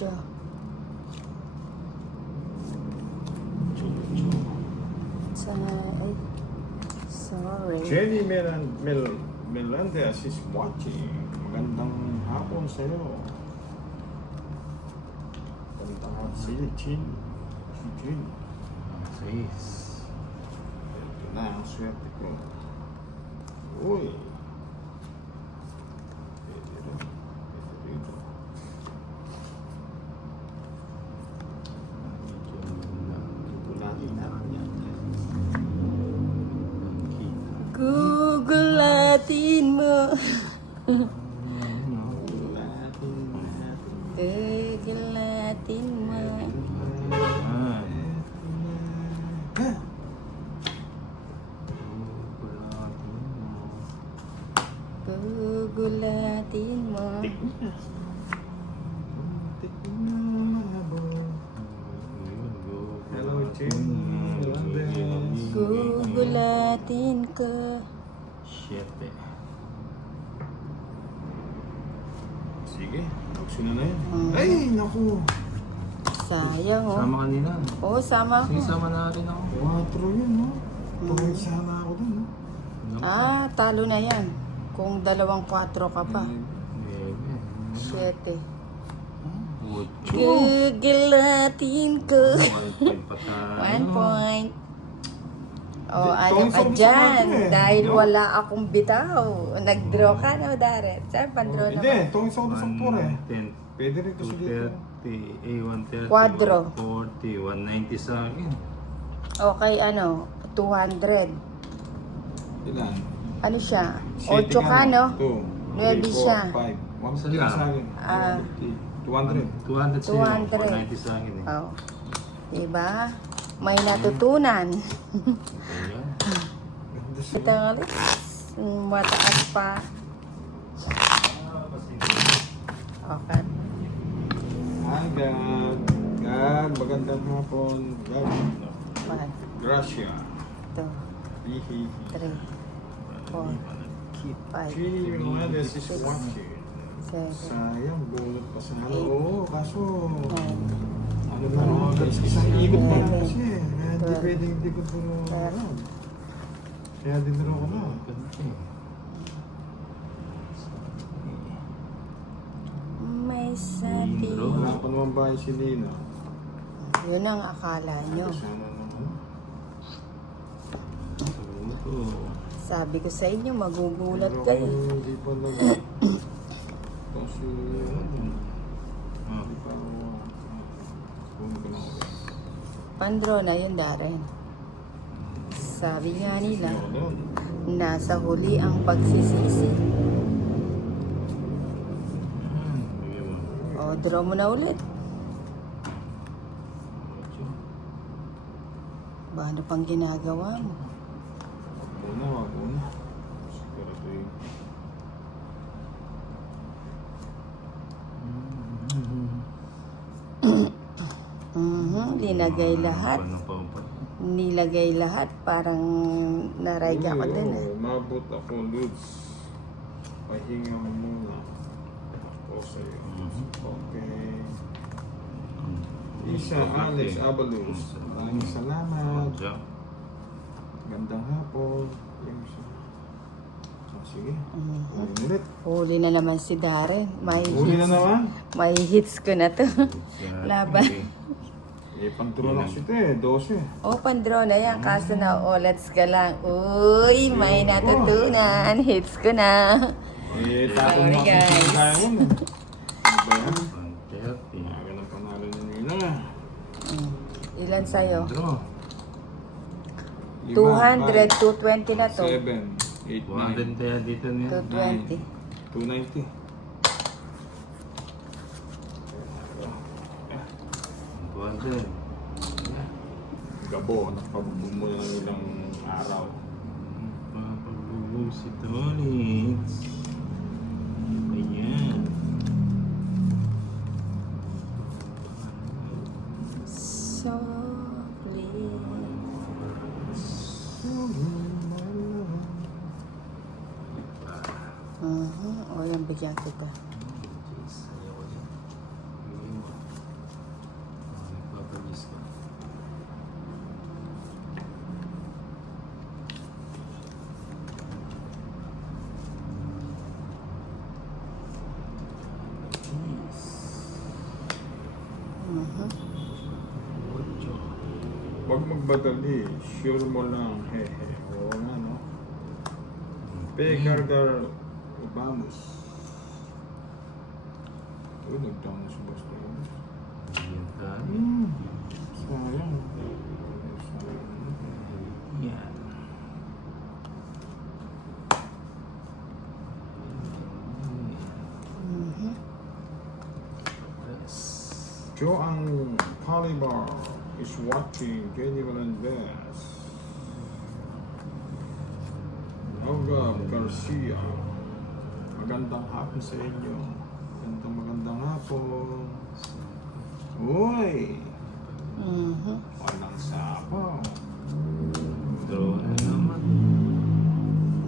Jojo. Sorry. Jenny Melendez is watching. Magandang hapon sa'yo. Magandang hapon si Chin. Si Chin. Sis. Ito na ang swerte ko. Uy. Pwede rin. Pwede rito. Tutulatin naman yan. Gugulatin mo. Gugulatin mo. Gugulatin mo. Hello, Chin. Gugulatin ka. Siyete. Sige, action na yan. Ay, naku. Sayang oh. Sama kanina. Oo, sama Sige, ko. sama na rin ako. 4 yun, no? Tuloy sana ako dun, no? Ah, talo na yan. Kung 2-4 ka pa. Bebe. 7. Ocho. Gugulatin ko. 1 point pa tayo. 1 point. Oh, Di- ano tawag ka sa dyan? usapan ko eh. Dahil No? wala akong bitaw. Nag-draw ka na, Daret. Saan pan-draw na Hindi, ba? tungin sa ulo sa tour eh. 110. Pwede rin kasi dito. 230, A130, Quadro. 140, 190 sa akin. Okay, ano? 200. Ilan? Ano siya? 8 Siete ka, no? 2, 9 siya. 5. 150 Saan lang? sa akin. Ah. 200. 200 sa'yo, 200. 190 sa akin eh. Oh. Diba? May natutunan. Ayan. Ganda siya. Ito, mataas pa. Okay. Hi, Gag. Gag, magandang hapon. Gag. 1, Gracia. 2, Hihi. 3, 4, 5, Chini Melendez is watching. 7, Sayang, bunot pa sana. Oo, kaso... 9, Ano na naman guys, isang ikot pa lang kasi eh. Kaya hindi Twelve. pwedeng hindi ko puro ano. Kaya dinro ko na. may sabi. Intro. Wala pa naman ba si Nina? Yun ang akala nyo. Sana naman. Ano to? Sabi ko sa inyo, magugulat Pero kayo. hindi pa nag... Kasi... Hindi pa ako... Kung ka na ako. Pandro na yun, Darren. Sabi nga nila, Ano? nasa huli ang pagsisisi. O, draw mo na ulit. Ba, ano pang ginagawa mo? Wag muna. Siguro ito yung... Linagay lahat. Ano pa ba? Nilagay lahat. Parang narayga ko din eh. Mabot ako, Ludes. Pahinga mo muna. Ako sa'yo. Okay. Isa, Alex Abalus. Maraming salamat. Jack. Gandang hapon. Yung isa. Sige. Ulit. Huli na naman si Darren. May Uli na hits. naman. May hits ko na to. Laban. Eh, panturo lang siya eh. 12. O, pandraw na yan. Kaso na olats ka lang. Uy, may natutunan. Hits ko na. Eh, tapon Sorry, mo guys. kasi tayo mo. Ano ba yan? 130. Aga ng panalo ni Nina. Ilan sa'yo? Draw. 200, 220 na to. 7, 8, 100 kaya dito niya. 220. 290. Buwan. Gabo, nakapabubong mo ng ilang araw. Papabubo si Tonix. Ayan. Softly. O, yan, bigyan kita. Huwag magbadali. Sure mo lang. Hehe. Oo nga, no? Pegargar. Vamos. Uy, nagtama si Basta yun. Yan tayo. Sayang. Yan. Yes. Joang Calibar is watching Genuine Best. Olga Garcia. Magandang hapon sa inyo. Magandang hapon. Uy! Walang sapaw. Draw na naman.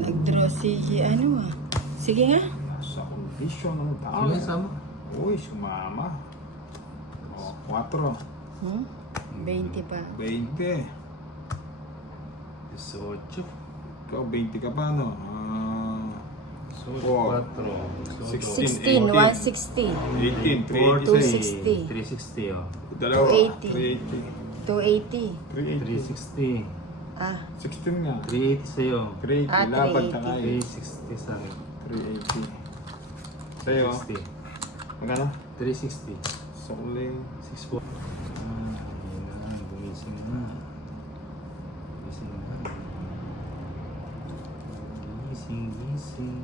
Nag-draw si ano ah. Sige nga. Nasa condition ng tao. Sige, sama. Uy, sumama. O, 4. 20 pa. 20. 18. Ikaw, 20 ka pa, no? So, Four. 4. 16, 160. 18, 260. 360, oh. Dalawa. 280. 380. 280. 380. 360. Ah, 16 nga. 380 sa'yo. 380. Laban ka 380. nga eh. 360 sa akin. 380. Sa'yo, 360. magkano? 360. Soling. 64. Ayun na, gumising na. Gising na. Gising.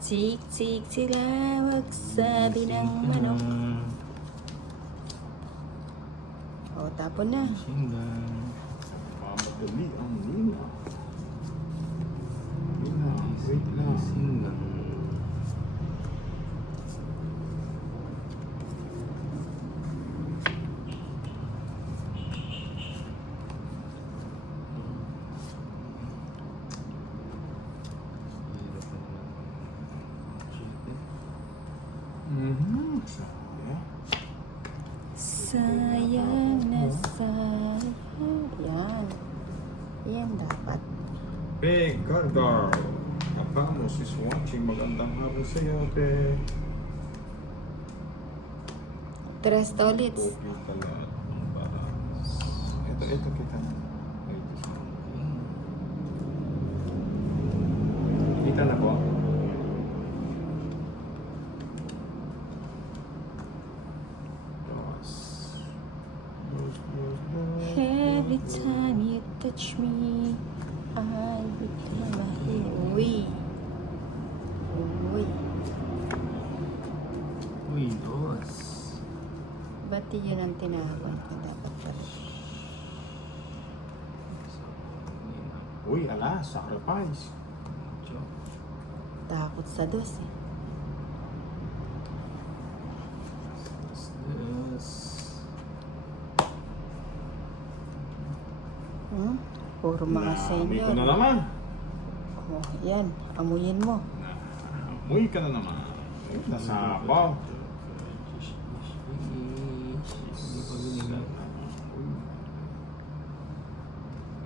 Tsik-tsik sila, wag sabi ng manok. O, tapon na. Gising na. Mamadali ang Nina. Nina, wait lang. Gising na. Sabi. Sayang na sayang. Yan. Yan dapat. Pe, Gargar. Apamos is watching. Magandang hapon sa iyo, Pe. Tres tolits. Pogi ka lahat ng baras. Ito kita na. Ito sa kita na po. Every time you touch me, I become a hero. Uy. Uy. Uy, dos. Ba't yun ang tinahakot ko dapat pa rin? Uy, ala, sacrifice. Takot sa dos eh. Puro mga Amoy senior. ko na naman. Oh, yan, amuyin mo. Amoy ka na naman. Nasabaw.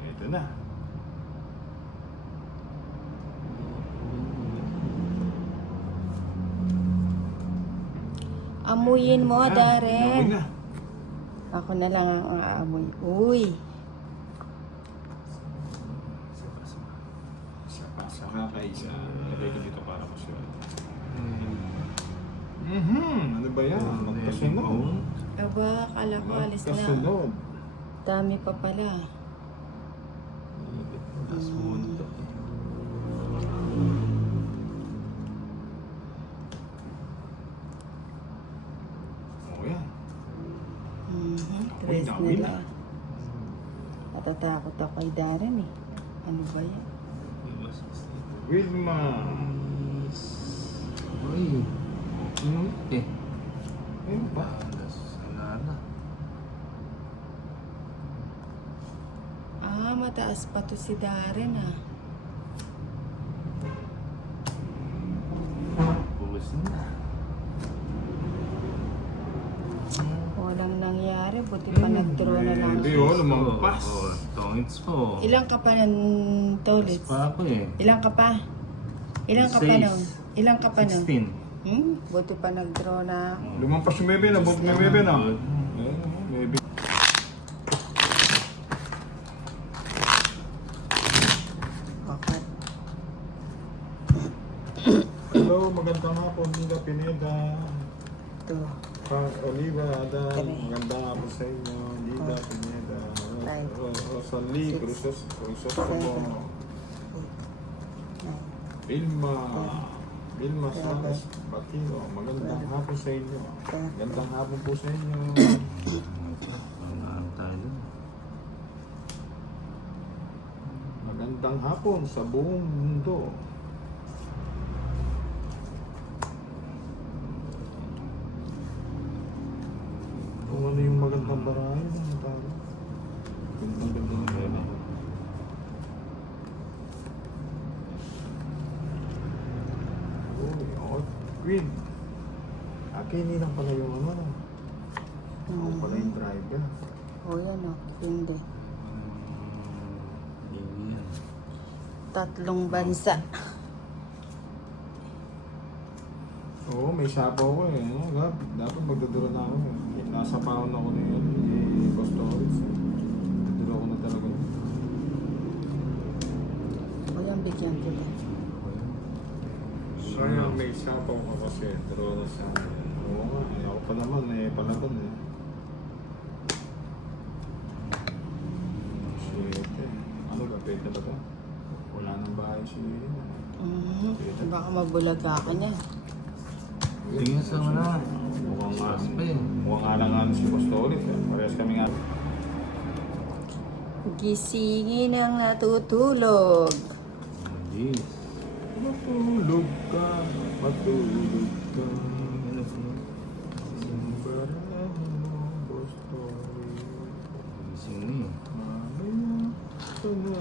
Ito na. Amuyin mo, Amoy Darren. na. Ako na lang ang aamoy. Uy. Sa kakaisa. Lagay ko dito para ko siya. Ano ba yan? Magkasunod. Aba, akala ko alis na. Magkasunod. Dami pa pala. Tas mundo. Oo yan. Tres dami na lang. Natatakot ako kay Darren eh. Ano ba yan? Wilma. Uy. Ayun ba? Sana. Ah, mataas pa to si Darren ah. Pulis na. Walang nangyari, buti pa nag-draw na lang. Hindi oh, lumampas. Tongits mo. Ilang ka pa ng tolits? Pa ako eh. Ilang ka pa? Ilang ka pa Six. nun? Ilang ka pa nun? 16. Buti pa nag-draw na. Lumampas yung bebe na. Buti na bebe na. Bebe. magandang hapon, Linda Pineda. 2, Frank Oliva, Adan, Kami. magandang hapon sa inyo. Linda Pineda. Five. Rosalie, Six. Crusostomo. Vilma. Vilma Salas Batino, magandang hapon sa inyo. Magandang hapon po sa inyo. Ang tayo dun. Magandang hapon sa buong mundo. Kung ano yung magandang barayan, ano tayo? Gandang ng barayan. Uy, Queen. Hindi lang pala yung ano. Ako pala yung driver. O yan o, hindi. Hindi yan. 3 bansa. Oo, may sabaw ko eh. Ano, dapat magdaduro na ako eh. Nasa paon ako na yun. Eh, Costores. Magdaduro ako na talaga. O yan, bigyan kita. Sayang may sabaw ka kasi. Duro na sa... Oo nga, eh, ako pa naman eh. Palaban eh. Shit eh. Ano ba? Pwede ba ito? Wala nang bahay si... Baka mabulaga ka niya. Tingin sa mga. Mukhang nga. Suspend. Mukhang nga lang nga si Costores eh. Parehas kami nga. Gisingin ang natutulog. Jeez. Matulog ka, matulog ka. Ano po? Simbarahan mo, Costores. Gising na eh. Mamaya ka na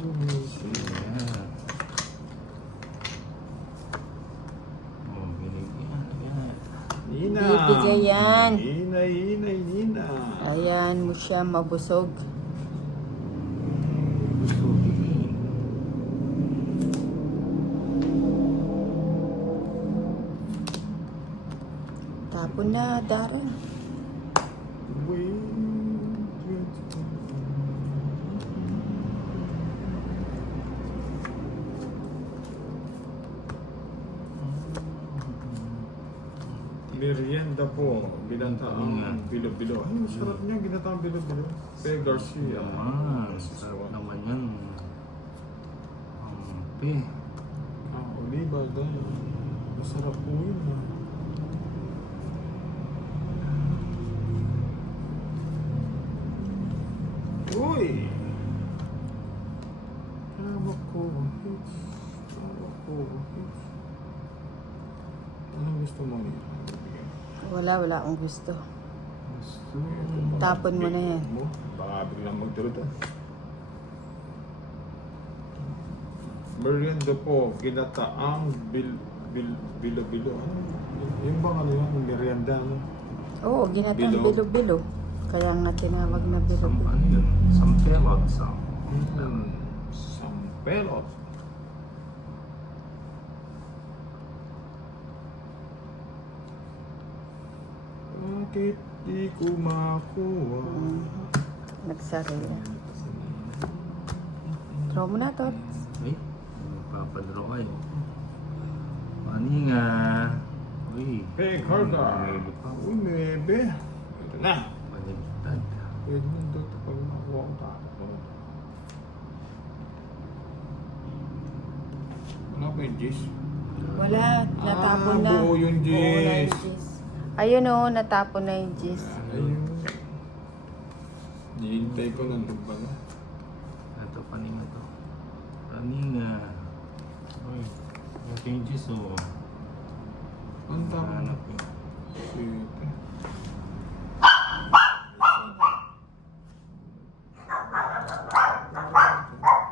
gumising. Yan. Oh, binigyan. Yan. Nina! Bibigay yan. Nina. Ayan mo siya mabusog. Gusto eh. Tapon na, Darren. Merienda po, binataang bilo-bilo. Ay, ang sarap niya, binataang bilo-bilo. Pe Garcia. Naman. Sarap naman yan. Ang pe. Oliva, dahil. Masarap po yun ah. Uy! Tawag ko, hits. Tawag ko, hits. Anong gusto mo niya? Wala akong gusto. Gusto. Tapon mo na yan. Baka biglang magdurot ah. Merienda po, ginataang bilo-bilo. Ano? Yung bang ano yan, merienda ano? Oo, ginatang Bilo. bilo-bilo. Kaya nga tinawag na Sam, bilo-bilo. ano yun? Sampelot. Sampelot. Bakit di ko makuha? Nagsarili. Throw mo na, Tots. Ay, papadro kayo. Ano nga? Uy. Hey, Karga! Maybe pa. Uy, maybe. Ito na. Paligtad. Pwede mo dito pag nakuha ko tapos. Wala ba yung G's? Wala, natapon na. buo yung Buo na yung G's. G's. Ayun o, natapon na yung G's. Ayun. Hihintay ko nandun pala. Ito, paninga to. Paninga. Uy. Yung changes o. Ang tama. Hanap yun. Shit.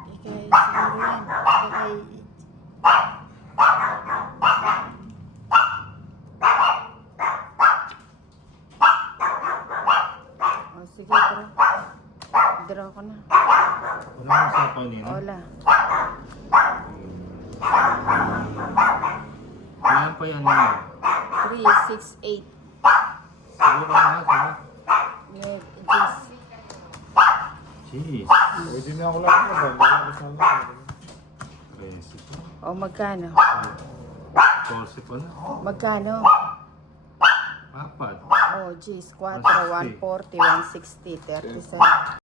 Ikay, siguro yan. Ikay, oh, sige, draw. Draw ko na. Wala mo sa kanina? Wala. Ayan pa yan yun. 3, 6, 8. Siguro na, sige. Med, G's. Jeez. Pwede na ako lang. Dahil wala ko sa lang. Crazy. O, magkano? Ay, 14 pa na. Magkano? Apat. Oh, geez, 4, 140, 160, 37.